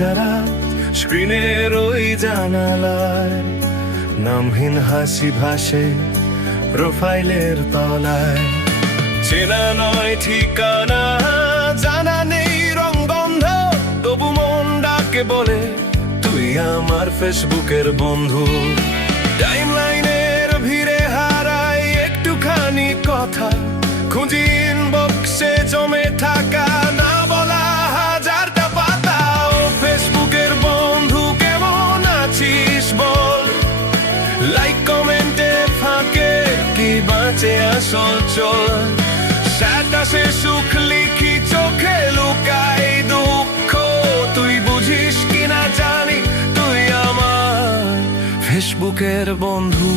যারা স্ক্রিনের ওই জানালায়, নামহীন হাসি ভাসে প্রোফাইলের তলায়। চেনা নয় ঠিকানা, জানা নেই রং গন্ধ, তবু মন ডাকে বলে তুই আমার ফেসবুকের বন্ধু। টাইমলাইনের ভিড়ে হারাই একটুখানি কথা, খুঁজি ইনবক্সে জমে থাকা না বলা হাজারটা পাতা। ও ফেসবুকের বন্ধু কেমন আছিস বল, লাইক কমেন্টে ফাঁকে কি বাঁচে আসল চল। স্ট্যাটাসে সুখ লিখি, চোখে লুকাই দুঃখ, তুই বুঝিস কিনা জানি তুই আমার ফেসবুকের বন্ধু।